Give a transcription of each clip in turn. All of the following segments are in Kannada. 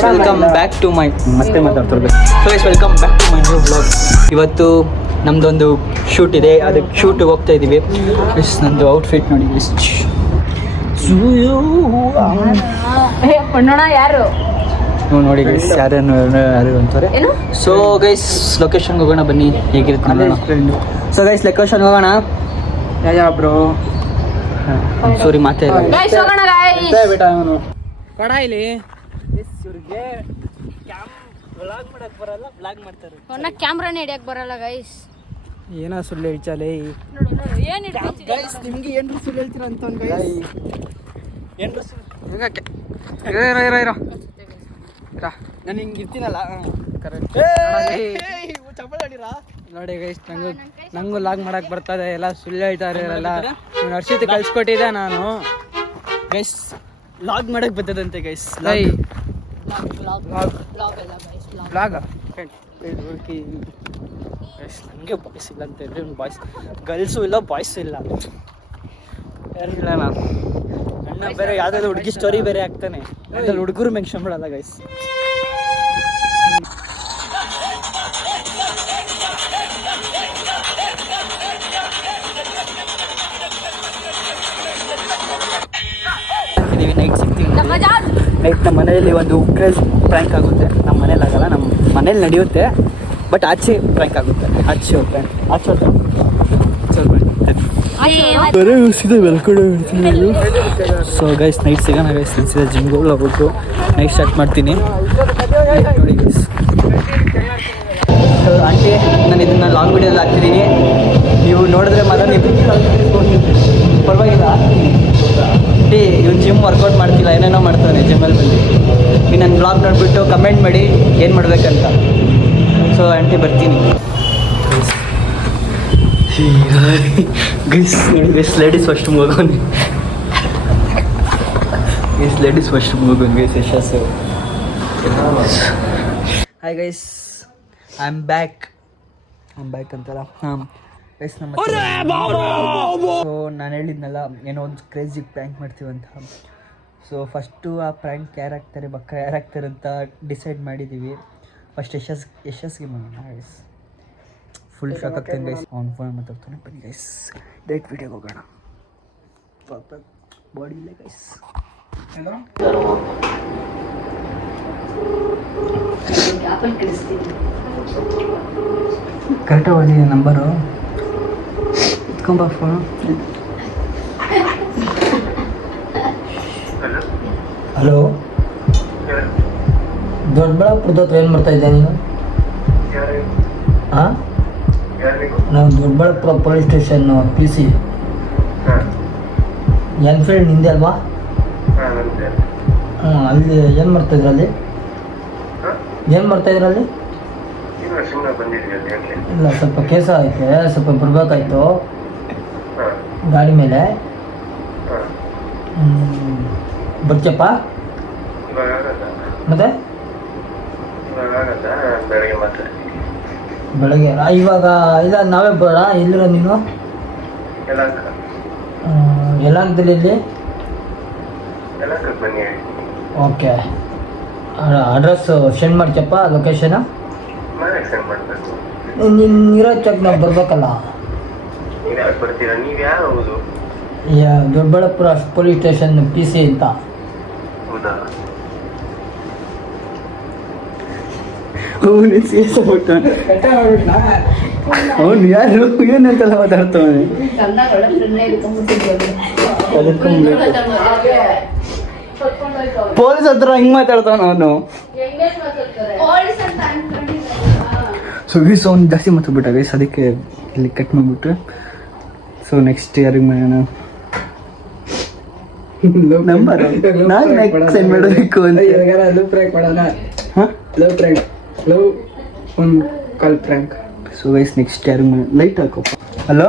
ವೆಲ್ಕಮ್ ಬ್ಯಾಕ್ ಟು ಮೈ ಮತ್ತೆ ಮಾತಾಡ್ತಿರ್ಬೇಕು. So guys welcome back to my new blog. ಇವತ್ತು ನಮ್ಮದೊಂದು ಶೂಟ್ ಇದೆ, ಅದಕ್ಕೆ ಶೂಟಿಗೆ ಹೋಗ್ತಾ ಇದ್ದೀವಿ. ಎಸ್ ನಂದು ಔಟ್ಫಿಟ್ ನೋಡಿ ಎಷ್ಟು ಯಾರು ನೋಡಿ ಗೈಸ್, ಯಾರು ಅಂತಾರೆ. ಸೊ ಗೈಸ್ ಲೊಕೇಶನ್ಗೆ ಹೋಗೋಣ ಬನ್ನಿ, ಹೇಗಿರುತ್ತೆ. ಸೊ ಗೈಸ್ ಲೊಕೇಶನ್ಗೆ ಹೋಗೋಣ. ಬ್ರೋ ಸಾರಿ ಮಾತೇ ಬೇಟ ಅವನು ಕಡ ಇಲ್ಲಿ ಇವ್ರಿಗೆ ವ್ಲಾಗ್ ಮಾಡಕ್ ಬರಲ್ಲ, ವ್ಲಾಗ್ ಮಾಡ್ತಾರೆ. ಕ್ಯಾಮ್ರಾನೇ ಹಿಡಿಯಕ್ ಬರಲ್ಲ ಗೈಸ್. ಏನೋ ಸುಳ್ಳು ಹೇಳ್ಚಾಲೆ ಗೈಸ್. ನಿಮ್ಗೆ ಏನ್ರು ಸುಳ್ಳು ಹೇಳ್ತೀರ ಅಂತ ನಾನು ಹಿಂಗೆ ಇರ್ತೀನಲ್ಲ ಕರೆಕ್ಟ್. ನೋಡಿ ಗೈಸ್, ನಂಗೂ ಲಾಗ್ ಮಾಡಕ್ ಬರ್ತದೆ, ಎಲ್ಲ ಸುಳ್ಳು ಹೇಳ್ತಾರೆ ಎಲ್ಲ. ಹರ್ಷಿತ್ ಕಳ್ಸ್ಕೊಟ್ಟಿದ್ದೆ ನಾನು ಗೈಸ್, ಲಾಗ್ ಮಾಡಕ್ ಬರ್ತದಂತೆ ಗೈಸ್. ಬ್ಲಾಗ್ ನನಗೆ ಬಾಯ್ಸ್ ಇಲ್ಲ ಅಂತ ಇದ್ರೆ ಬಾಯ್ಸ್ ಗರ್ಲ್ಸು ಇಲ್ಲ ಬಾಯ್ಸು ಇಲ್ಲ, ಯಾರು ಇಲ್ಲ. ನಾನು ಅಣ್ಣ ಬೇರೆ ಯಾವುದಾದ್ರು ಹುಡುಗಿ ಸ್ಟೋರಿ ಬೇರೆ ಆಗ್ತಾನೆ, ಅದ್ರಲ್ಲಿ ಹುಡುಗರು ಮೆನ್ಷನ್ ಮಾಡಲ್ಲ ಗೈಸ್. ನೈಟ್ ಸಿಗ್ತೀವಿ. ನೈಟ್ ನಮ್ಮ ಮನೆಯಲ್ಲಿ ಒಂದು ಕ್ರೇಜ್ ಪ್ರ್ಯಾಂಕ್ ಆಗುತ್ತೆ. ನಮ್ಮ ಮನೇಲಿ ಆಗಲ್ಲ, ನಮ್ಮ ಮನೇಲಿ ನಡೆಯುತ್ತೆ, ಬಟ್ ಆಚೆ ಪ್ರ್ಯಾಂಕ್ ಆಗುತ್ತೆ. ಆಚೆ ಸೊ ಗೈಸ್ ನೈಟ್ ಸಿಗೋಣ ಗೈಸ್. ಸೀದಾ ಜಿಮ್ಗೆ ಹೋಗ್ಬಿಟ್ಟು ನೈಟ್ ಸ್ಟಾರ್ಟ್ ಮಾಡ್ತೀನಿ ನೋಡಿ ಗೈಸ್. ಆಂಟಿ ನಾನು ಇದನ್ನು ಲಾಂಗ್ ವಿಡಿಯೋದಲ್ಲಿ ಹಾಕ್ತಿದ್ದೀನಿ, ನೀವು ನೋಡಿದ್ರೆ ಮಾತ್ರ ನೀವು ಪರವಾಗಿಲ್ಲ. ಆಂಟಿ ಇವ್ನು ಜಿಮ್ ವರ್ಕೌಟ್ ಮಾಡ್ತಿಲ್ಲ, ಏನೇನೋ ಮಾಡ್ತಾನೆ ಜಿಮ್ಮಲ್ಲಿ ಬಂದು. ನೀವು ನನ್ನ ಬ್ಲಾಗ್ ನೋಡಿಬಿಟ್ಟು ಕಮೆಂಟ್ ಮಾಡಿ ಏನು ಮಾಡ್ಬೇಕಂತ. ಸೊ ಆಂಟಿ ಬರ್ತೀನಿ ಗೈಸ್. ನೋಡಿ ಗೈಸ್, ಲೇಡೀಸ್ ಫಸ್ಟ್ ಹೋಗೋಣ ಗೈಸ್, ಲೇಡೀಸ್ ಫಸ್ಟ್ ಹೋಗೋಣ guys. Yashas hi guys, I am back ಅಂತಲ್ಲ. ಹಾಂ ಗೈಸ್, ನಮ್ಮ ಸೊ ನಾನು ಹೇಳಿದ್ನಲ್ಲ ಏನೋ ಒಂದು ಕ್ರೇಜಿ ಪ್ರ್ಯಾಂಕ್ ಮಾಡ್ತೀವಂತ. ಸೊ ಫಸ್ಟು ಆ ಪ್ರ್ಯಾಂಕ್ ಯಾರು ಆಗ್ತಾರೆ, ಬಕ್ಕ ಯಾರು ಆಗ್ತಾರೆ ಅಂತ ಡಿಸೈಡ್ ಮಾಡಿದ್ದೀವಿ. ಫಸ್ಟ್ ಯಶಸ್ಗೆ ಮಾಡೋಣ ಗೈಸ್. ಫುಲ್ ಶಾಕ್ ಆಗ್ತಾನೆ ಗೈಸ್, ಅವ್ನು ಫೋನ್ ಮಾತಾಡ್ತಾನೆ. ಬನ್ನಿ ಗೈಸ್ ಡೈರೆಕ್ಟ್ ವಿಡಿಯೋಗೆ ಹೋಗೋಣ. ಬಾಡಿ ಇಲ್ಲ ಗೈಸ್. ಕರೆಕ್ಟಾಗಿ ಹೊಡೆದಿದೆ ನಂಬರು, ಇಟ್ಕೊಂಬ ಫೋನು. ಹಲೋ, ದೊಡ್ಡಬಳ್ಳಾಪುರದ ಹತ್ರ ಏನು ಮಾಡ್ತಾ ಇದ್ದೆ ನೀನು? ಹಾಂ, ನಾವು Doddaballapur police station PC. Enfield ನಿಂದೆ ಅಲ್ವಾ? ಅಲ್ಲಿ ಏನು ಮಾಡ್ತಾಯಿದ್ರು? ಅಲ್ಲಿ ಏನು ಮಾಡ್ತಾಯಿದ್ರು? ಅಲ್ಲಿ ಇಲ್ಲ, ಸ್ವಲ್ಪ ಕೇಸ ಐತೆ, ಸ್ವಲ್ಪ ಬರಬೇಕಾಯ್ತು ಗಾಡಿ ಮೇಲೆ. ಬರ್ಚಪ್ಪ ಮತ್ತೆ ಬೆಳಗ್ಗೆ ಇವಾಗ ಇಲ್ಲ, ನಾವೇ ಬರೋಣ. ಎಲ್ಲಿರೋ ನೀನು? ಯಲಹಂಕದಲ್ಲಿ. ಇಲ್ಲಿ ಓಕೆ, ಅಡ್ರೆಸ್ ಸೆಂಡ್ ಮಾಡ್ಚಪ್ಪ, ಲೊಕೇಶನ್. ನೀನು ಇರೋ ಚೆಕ್ ನಾವು ಬರ್ಬೇಕಲ್ಲ. ದೊಡ್ಡಬಳ್ಳಾಪುರ ಪೊಲೀಸ್ ಸ್ಟೇಷನ್ PC ಅಂತ. ಅವನು ಯಾರು ಏನಂತೆಲ್ಲ ಮಾತಾಡ್ತಾನೆ. ಪೊಲೀಸ್ ಹತ್ರ ಹಿಂಗೆ ಮಾತಾಡ್ತಾನ ಅವನು. ಸೊ ಗೈಸ್ ಅವ್ನು ಜಾಸ್ತಿ ಮಾತಾಡ್ಬಿಟ್ಟ ಗೈಸ್, ಅದಕ್ಕೆ ಇಲ್ಲಿ ಕಟ್ ಮಾಡಿಬಿಟ್ರೆ. ಸೊ ನೆಕ್ಸ್ಟ್ ಯಾರಿಗೆ ಮಾಡೋಣ ನಂಬರ್? ನಾನು ಸೆಂಡ್ ಮಾಡಬೇಕು ಅಂತ. ಹಾಂ, love phone call prank. So guys next ಯಾರಿಗೆ ಲೈಟ್ ಹಾಕೋಪ್ಪ. ಹಲೋ,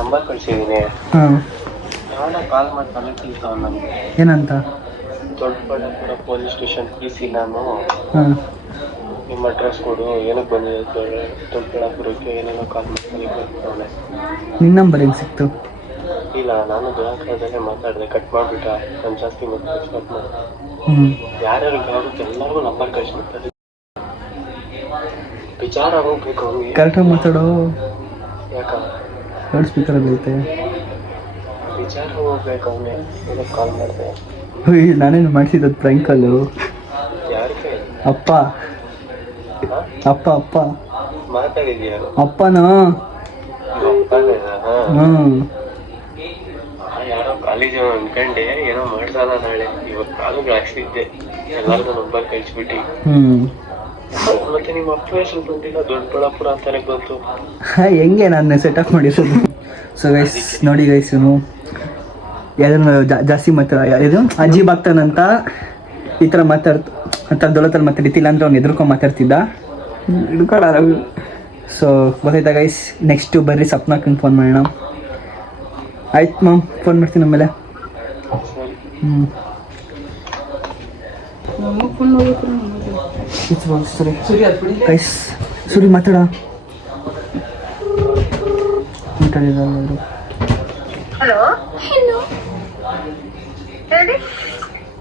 ನಂಬರ್ ಕಳಿಸಿದ್ದೀನಿ. ಹಾಂ, ಕಾಲ್ ಮಾಡಿ ಏನಂತ? ದೊಡ್ಡಬಳ್ಳಾಪುರ ಪೊಲೀಸ್ ಸ್ಟೇಷನ್ PC ನಾನು. ಹಾಂ, ನಿಮ್ಮ ಅಡ್ರೆಸ್ ಕೊಡು, ಏನಕ್ಕೆ ಬಂದಿದೆ ದೊಡ್ಡಬಳ್ಳಾಪುರಕ್ಕೆ, ಏನೇನೋ ಕಾಲ್ ಮಾಡ್ಕೊಂಡು. ನಿನ್ನ ನಂಬರ್ ಹೆಂಗೆ ಸಿಕ್ತು? ಇಲ್ಲ ನಾನು ದುರಾಕ್ರದಲ್ಲೇ ಮಾತಾಡಿದೆ, ಕಟ್ ಮಾಡ್ಬಿಟ್ಟ. ನಾನು ಜಾಸ್ತಿ ಮಾತಾಡ್ತೀನಿ. ಯಾರ್ಯಾರು ಆಗುತ್ತೆ ಎಲ್ಲರಿಗೂ ನಂಬರ್ ಕಳಿಸ್ಬಿಡ್ತಾರೆ. ವಿಚಾರ ಹೋಗ್ಬೇಕು ಅವ್ನಿಗೆ. ಕರೆಕ್ಟಾಗಿ ಮಾತಾಡೋ. ಯಾಕ ಲೌಡ್ ಸ್ಪೀಕರ್ ಐತೆ. ವಿಚಾರ ಹೋಗ್ಬೇಕು ಅವನಿಗೆ. ಇದಕ್ಕೆ ಕಾಲ್ ಮಾಡಿದೆ. ನಾನೇನು ಮಾಡಿಸಿದ್ದು ಪ್ರ್ಯಾಂಕಲ್ಲು. ಯಾರಿಗೆ? ಅಪ್ಪ ಅಪ್ಪ ಅಪ್ಪ ಮಾತಾಡಿದ್ಯಾ? ಅಪ್ಪನಾ? ಯಾರೋ ಕಾಲೇಜ್ ಅನ್ಕಂಡೆ ಏನೋ ಮಾಡ್ಸಲ್ಲ ನಾಳೆ. ಇವತ್ತು ಕಾಲೇಜ್ ಹಾಕ್ಸಿದ್ದೆ, ಎಲ್ಲಾರ್ಗು ನಂಬರ್ ಕಳಿಸ್ಬಿಟ್ಟು. ಮತ್ತೆ ನಿಮ್ಮ ಅಪ್ಪ ಹೆಸರು ಬಂದಿಲ್ಲ, ದೊಡ್ಡಬಳ್ಳಾಪುರ ಅಂತಾನೆ ಬಂತು. ಹೆಂಗೆ ನಾನು ಸೆಟಪ್ ಮಾಡಿಸೋದು. ಸೊ ಗೈಸ್ ನೋಡಿ ಗೈಸ್, ಇವನು ಯಾವ್ದನ್ನು ಜಾಸ್ತಿ ಇದು ಅಜೀಬ್ ಆಗ್ತಾನಂತ ಈ ಥರ ಅಂತ ದೊಡ್ಡತಲ್ಲಿ ಮಾತಾಡ್ತಿಲ್ಲ ಅಂದ್ರೆ ಅವ್ನು ಎದುರ್ಕೊಂಡು ಮಾತಾಡ್ತಿದ್ದ. ಸೊ ಗೊತ್ತಾಯ್ತಾ ಗೈಸ್. ನೆಕ್ಸ್ಟು ಬರ್ರಿ ಸಪ್ನಾಕಂಗೆ ಫೋನ್ ಮಾಡೋಣ. ಆಯ್ತು ಮ್ಯಾಮ್, ಫೋನ್ ಮಾಡ್ತೀನಿ ಆಮೇಲೆ. ಸರಿ ಗೈಸ್, ಸರಿ ಮಾತಾಡ. ಹಲೋ, ಹೇಳಿ.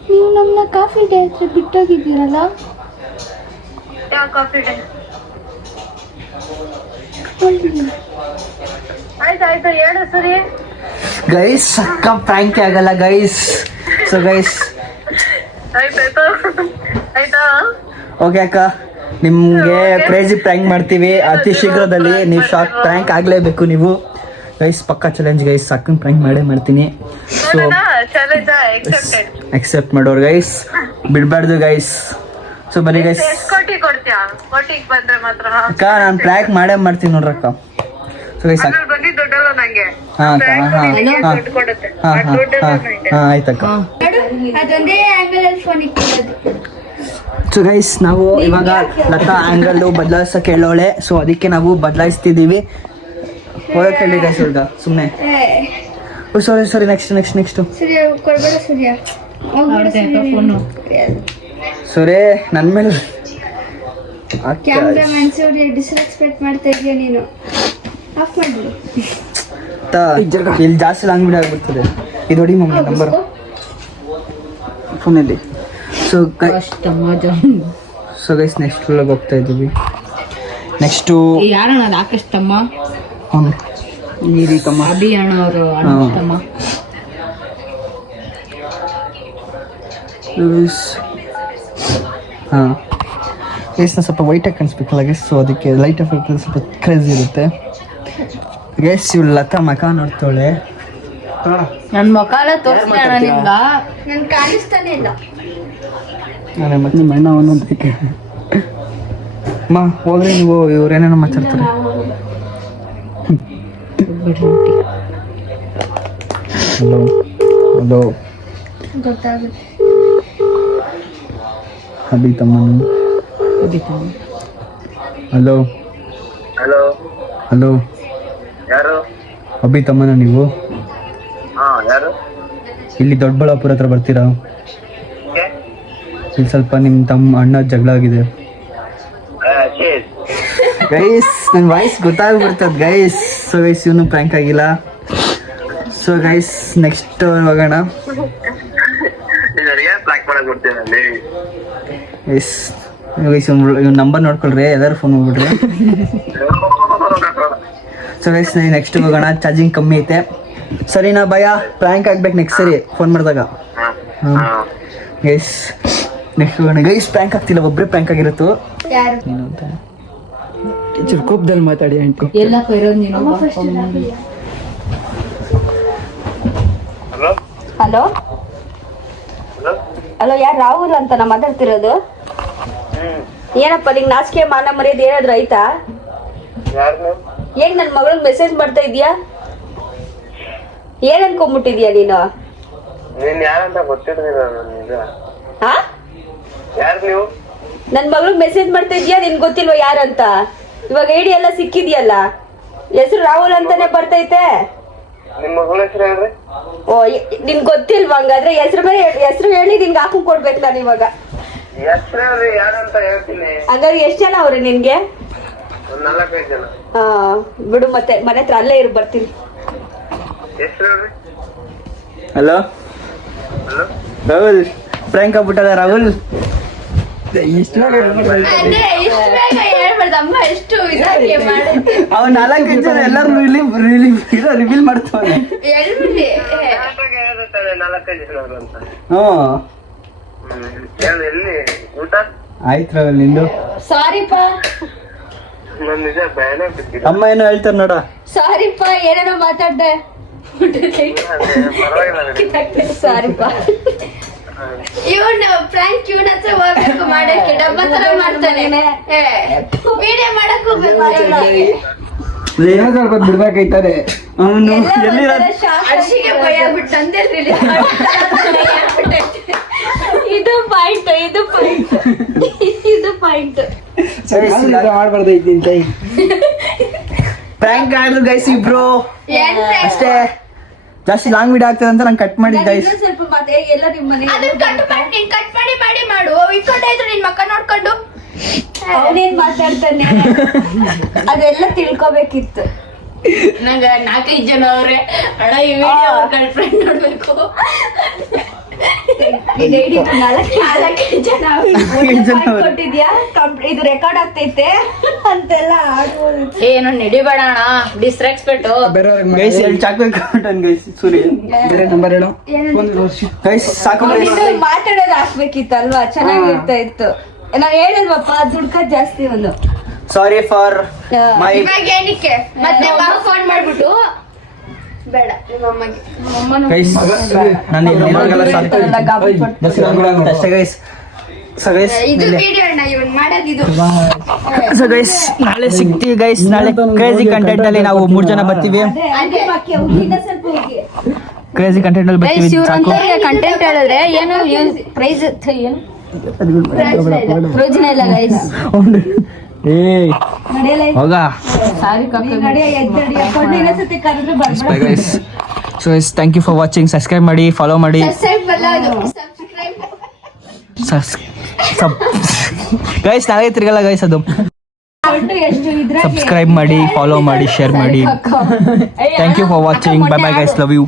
ನೀವು ನಮ್ಮನ್ನ ಕಾಫಿ ಡೇ ಹತ್ರ ಬಿಟ್ಟೋಗಿದ್ದೀರಲ್ಲ? ಯಾವ ಕಾಫಿ ಡೇ? ಆಯ್ತಾಯ್ತು, ಹೇಳು. ಸರಿ ಗೈಸ್, ಸಕ್ಕ ಪ್ರ್ಯಾಂಕ್ ಆಗಲ್ಲ ಗೈಸ್. ಸೊ ಗೈಸ್ ಆಯ್ತಾಯ್ತು, ಆಯ್ತಾ? ಓಕೆ ಅಕ್ಕ, ನಿಮಗೆ ಕ್ರೇಜಿ ಪ್ರ್ಯಾಂಕ್ ಮಾಡ್ತೀವಿ ಅತಿ ಶೀಘ್ರದಲ್ಲಿ. ನೀವು ಶಾಕ್ ಪ್ರ್ಯಾಂಕ್ ಆಗಲೇಬೇಕು ನೀವು ಗೈಸ್. ಪಕ್ಕ ಚಾಲೆಂಜ್ ಗೈಸ್, ಸಕ್ಕ ಪ್ರ್ಯಾಂಕ್ ಮಾಡೇ ಮಾಡ್ತೀನಿ. ಸೊ ಅಕ್ಸೆಪ್ಟ್ ಮಾಡೋರು ಗೈಸ್, ಬಿಡಬಾರ್ದು ಗೈಸ್. ಸೊ ಬರೀ ಗೈಸ್ ಅಕ್ಕ, ನಾನು ಪ್ರ್ಯಾಂಕ್ ಮಾಡೇ ಮಾಡ್ತೀನಿ ನೋಡ್ರಕ್ಕ. ಸೊ ಗೈಸ್ ಹಾಂ ಆಯ್ತಕ್ಕ. ಸೊ ಗೈಸ್, ನಾವು ಇವಾಗ ಲತಾ ಆ್ಯಂಗಲ್ಲು ಬದಲಾಯಿಸೋಕೆ ಹೇಳೋಳೆ. ಸೊ ಅದಕ್ಕೆ ನಾವು ಬದಲಾಯಿಸ್ತಿದ್ದೀವಿ. ಹೋಗಕ್ಕೆ ಹೇಳಿ ಗೈಸ್ ಇವಾಗ ಸುಮ್ಮನೆ. ಸಾರಿ ನೆಕ್ಸ್ಟು ಸೂರ್ಯ ನನ್ನ ಮೇಲೆ ಕ್ಯಾಮ್ರಾಮನ್ ಸೂರ್ಯ ಡಿಸ್ರೆಸ್ಪೆಕ್ಟ್ ಮಾಡ್ತಾ ಇದೀಯ ನೀನು. ಆಫ್ ಮಾಡಿ. ಇಲ್ಲಿ ಜಾಸ್ತಿ ಲಾಂಗ್ ವಿಡಿಯೋ ಆಗ್ಬಿಡ್ತದೆ. ಇದು ನೋಡಿ ಮಮ್ಮಿ ನಂಬರ್ ಫೋನಲ್ಲಿ. ಸೊ ಗೈಸ್ ನೆಕ್ಸ್ಟ್ ಒಳಗೆ ಹೋಗ್ತಾ ಇದ್ದೀವಿ. ನೆಕ್ಸ್ಟು ಯಾರಣ್ಣ? ಆಕಾಶ್ ತಮ್ಮ, ನೀರಿ ತಮ್ಮ, ಅಭಿ ಅಣ್ಣ ಅವರು ತಮ್ಮ. ಹಾಂ ಗೈಸ್, ನಾನು ಸ್ವಲ್ಪ ವೈಟಾಗಿ ಕಾಣಿಸ್ಬೇಕಲ್ಲ ಗೈಸ್. ಸೊ ಅದಕ್ಕೆ ಲೈಟ್ ಎಫೆಕ್ಟ್ ಸ್ವಲ್ಪ ಕ್ರೇಜಿ ಇರುತ್ತೆ ಗೈಸ್. ಇವ್ಳು ಲತಾ ಮಕ ನೋಡ್ತಾಳೆ. ನನ್ನ ಮುಖ ಎಲ್ಲ ತೋರಿಸ್ತಾ ಅಣ್ಣ ನಿಮ್ಗ? ನನ್ ಕಾಣಿಸ್ತಾನೆ ಇಲ್ಲ. ನಾನೇ ಮತ್ತೆ ಮಣ್ಣ ಒಂದೊಂದಕ್ಕೆ ಮಾ ಹೋದ್ರೆ ನೀವು ಇವ್ರೇನೇನೋ ಮಾತಾಡ್ತಾರೆ. ಹಲೋ ಹಲೋ, ಗೊತ್ತಾಗುತ್ತೆ. ಅಭಿ ತಮ್ಮನು. ಹಲೋ ಹಲೋ ಹಲೋ, ಯಾರು? ಅಭಿ ತಮ್ಮನ ನೀವು? ಯಾರು? ಇಲ್ಲಿ ದೊಡ್ಡಬಳ್ಳಾಪುರ ಹತ್ರ ಬರ್ತೀರಾ? ಇಲ್ಲಿ ಸ್ವಲ್ಪ ನಿಮ್ಮ ಅಣ್ಣ ಜಗಳ ಆಗಿದೆ ಗೈಸ್. ನನ್ನ ವಾಯ್ಸ್ ಗೊತ್ತಾಗ್ಬಿಡ್ತದೆ ಗೈಸ್. ಸೊ ಗೈಸ್, ಇವನು ಪ್ರ್ಯಾಂಕ್ ಆಗಿಲ್ಲ. ಸೊ ಗೈಸ್ ನೆಕ್ಸ್ಟ್ ಹೋಗೋಣ. ಗೈಸ್ ಇವ್ನ ನಂಬರ್ ನೋಡ್ಕೊಳ್ರಿ, ಯಾವ್ದಾರು ಫೋನ್ ಹೋಗ್ಬಿಡ್ರಿ. ಸೊ ಗೈಸ್ ನೆಕ್ಸ್ಟ್ ಹೋಗೋಣ. ಚಾರ್ಜಿಂಗ್ ಕಮ್ಮಿ ಐತೆ. ಸರಿನಾ ಭಯ? ಪ್ರ್ಯಾಂಕ್ ಆಗ್ಬೇಕು ನೆಕ್ಸ್ಟ್ ಸರಿ ಫೋನ್ ಮಾಡಿದಾಗ. ಹಾಂ ಗೈಸ್ ನೆಕ್ಸ್ಟ್ ಹೋಗೋಣ. ಗೈಸ್ ಪ್ರ್ಯಾಂಕ್ ಆಗ್ತಿಲ್ಲ, ಒಬ್ಬರೇ ಪ್ರ್ಯಾಂಕ್ ಆಗಿರುತ್ತೋ ನೀನು ಅಂತ ಕೋಪದಲ್ಲಿ ಮಾತಾಡಿ ಅಂಟು. ಎಲ್ಲಪ್ಪ ಇರೋದು ನೀನು? ಹಲೋ ಹಲೋ, ಯಾರು? ರಾಹುಲ್ ಅಂತ ನಾ ಮಾತಾಡ್ತಿರೋದು. ಏನಪ್ಪ ನಿಂಗೆ ನಾಚಿಕೆ ಮಾನ ಮರ್ಯಾದೆ ಏನಾದ್ರು ಆಯ್ತಾ? ಏನ್ ನನ್ನ ಮಗಳಿಗೆ ಮೆಸೇಜ್ ಮಾಡ್ತಾ ಇದೀಯಾ? ಏನ್ ಅನ್ಕೊಂಡ್ಬಿಟ್ಟಿದ್ಯಾ ನೀನು? ಹಾ, ನನ್ನ ಮಗಳಿಗೆ ಮೆಸೇಜ್ ಮಾಡ್ತಾ ಇದ್ಯಾ? ನಿನ್ ಗೊತ್ತಿಲ್ವಾ ಯಾರಂತ? ಇವಾಗ ಐಡಿ ಎಲ್ಲ ಸಿಕ್ಕಿದ್ಯಲ್ಲ, ಹೆಸರು ರಾಹುಲ್ ಅಂತಾನೆ ಬರ್ತೈತೆ. ಓ, ನಿನ್ ಗೊತ್ತಿಲ್ವಾ? ಹಂಗಾದ್ರೆ ಹೆಸರು ಹೇಳಿ ನಿನ್ಗೆ ಹಾಕೊಂಡ್ ಕೊಡ್ಬೇಕು ನಾನು ಇವಾಗ. ಹಂಗಾದ್ರೆ ಎಷ್ಟ್ ಜನ ಅವ್ರೆ ನಿನ್ಗೆ? ಹಾ ಬಿಡು, ಮತ್ತೆ ಮನೆ ಹತ್ರ ಅಲ್ಲೇ ಬರ್ತೀನಿ. ಹೆಸರು ಹಲೋ ರಾಹುಲ್ ಪ್ರ್ಯಾಂಕ್ ಆಗ್ಬಿಟ್ಟದ ರಾಹುಲ್. ಅದೇ ಇಷ್ಟು ಬೇಗ ಹೇಳ್ಬಾರ್ದು ಅಮ್ಮ, ಎಷ್ಟು ಇದಾಗಿ ಮಾಡಿದ್ದೆ. ಅವ್ನು 4 ಜನ ಎಲ್ಲರೂ ರಿವೀಲ್ ಮಾಡ್ತಾನೆ. ಹೇಳ್ಬಿಡಿ. 4-5 ಜನ ಅಂತ. ಎಲ್ಲಿ ಊಟ ಆಯ್ತು ರಾಹುಲ್, ನಿಂದು? ಸಾರಿಪ್ಪ ನನ್ ನಿಜ ಬ್ಯಾನ್ ಆಗ್ಬಿಟ್ಟಿದೆ. ಅಮ್ಮ ಏನೋ ಹೇಳ್ತಾರ ನೋಡ. ಸಾರಿಪ್ಪ ಏನೇನೋ ಮಾತಾಡ್ದೆ. ಪರವಾಗಿಲ್ಲ. ಸಾರಿಪ್ಪ ಇವನು ಫ್ರಾಂಕ್ ಇವನ ಹತ್ರ ಹೋಗ್ಬೇಕು ಮಾಡಕ್ಕೆ, ಡಬ್ಬ ತರ ಮಾಡ್ತಾನೆ. ವಿಡಿಯೋ ಮಾಡಕ್ ಹೋಗ್ಬೇಕು. ಬಿಡ್ಬೇಕಾಯ್ತಾರೆ ಅವನು. ಅರ್ಶಿಗೆ ಭಯ ಬಿಟ್ಟು ತಂದೆ ರಿಲೀಸ್ ಇದು ಪಾಯಿಂಟ್ ಮಾಡ್ಬಾರ್ದೈತಿ ಅಂತ ಪ್ರ್ಯಾಂಕ್ ಆದ್ರು ಗೈಸ್ ಇಬ್ರು ಅಷ್ಟೇ. ಜಾಸ್ತಿ ಲಾಂಗ್ ವಿಡಿಯೋ ಆಗ್ತದೆ ಅಂತ ನಂಗೆ ಕಟ್ ಮಾಡಿದ್ ಗೈಸ್. ಸ್ವಲ್ಪ ಮತ್ತೆ ಎಲ್ಲ ನಿಮ್ಮ ಮನೆ ಅದನ್ನ ಕಟ್ ಮಾಡಿ ಮಾಡು. ಇಟ್ಕೊಂಡಾಯ್ತು ನಿನ್ ಮಕ್ಕ ನೋಡ್ಕೊಂಡು. ಅವನೇನ್ ಮಾತಾಡ್ತಾನೆ ಅದೆಲ್ಲ ತಿಳ್ಕೊಬೇಕಿತ್ತು. ನಂಗ 4-5 ಜನ ಅವ್ರೆ ಅಣ್ಣ ಈ ವಿಡಿಯೋ ಗರ್ಲ್ ಫ್ರೆಂಡ್ ನೋಡ್ಬೇಕು. 4 ಜನ ಕೊಟ್ಟಿದ್ಯಾ, ಇದು ರೆಕಾರ್ಡ್ ಆಗ್ತೈತೆ ಅಂತೆಲ್ಲ ಆಡ್ಬೋದು. ಏನು ನಡಿಬೇಡ ಅಣ್ಣ, ಡಿಸ್ರೆಸ್ಪೆಕ್ಟ್. ಗೈಸ್ ಎಲ್ಲಿ ಚಾಕ್ಲೇಟ್ ಕೊಟ್ಟನ್ ಗೈಸ್. ಸೂರಿ ಬೇರೆ ನಂಬರ್ ಹೇಳು ಗೈಸ್. ಸಾಕು ಇದು ಮಾತಾಡೋದು ಹಾಕ್ಬೇಕಿತ್ತಲ್ವಾ, ಚೆನ್ನಾಗಿರ್ತಾ ಇತ್ತು. ನಾವ್ ಹೇಳಿಲ್ವಪ್ಪ ದುಡ್ಕದ್ ಜಾಸ್ತಿ ಒಂದು. ಸಾರಿ ಫಾರ್ ಮೈ ಇವಾಗ ಏನಕ್ಕೆ ಮತ್ತೆ ಫೋನ್ ಮಾಡ್ಬಿಟ್ಟು ಬೇಡ ನಿಮ್ಮ ಅಮ್ಮಗೆ. ಗೈಸ್ ನಾನು ನಿಮ್ಮಗೆಲ್ಲ ಅಷ್ಟೇ ಗೈಸ್. ಸೊ ಗೈಸ್ ಇದು ವಿಡಿಯೋ ಅಣ್ಣ ಇವನ್ ಮಾಡೋದಿದು. ಸೊ ಗೈಸ್ ನಾಳೆ ಸಿಗ್ತೀವಿ ಗೈಸ್. ನಾಳೆ ಕ್ರೇಜಿ ಕಂಟೆಂಟ್ ಅಲ್ಲಿ ನಾವು 3 ಜನ ಬರ್ತೀವಿ. ಅದೇ ಬಾಕಿ ಹುಡುಗಿನ ಸ್ವಲ್ಪ ಹೋಗಿ ಕ್ರೇಜಿ ಕಂಟೆಂಟ್ ಅಲ್ಲಿ ಬರ್ತೀವಿ. ಸಾಕು ಕಂಟೆಂಟ್ ಹೇಳಿದ್ರೆ ಏನು ಪ್ರೈಸ್ ಏನು ಪ್ರಯೋಜನ ಇಲ್ಲ ಗೈಸ್. ಏ ನಡೆಯಲ್ಲ ಹೋಗ ಸಾರಿ ನಡೆಯ ಎದ್ದಡಿ ಅಕೊಂಡು ಇನ್ನೊಂದ್ಸತಿ ಕರೆದ್ರೆ bye guys. So guys thank you for watching. Subscribe ಮಾಡಿ, ಫಾಲೋ ಮಾಡಿ. ಗೈಸ್ ನಾಳೆ ತಿರ್ಗಲ್ಲ ಗೈಸ್. ಅದು ಎಷ್ಟು ಇದ್ರಾಗೆ ಸಬ್ಸ್ಕ್ರೈಬ್ ಮಾಡಿ, ಫಾಲೋ ಮಾಡಿ, ಶೇರ್ ಮಾಡಿ. Thank you for watching. Bye bye guys, love you.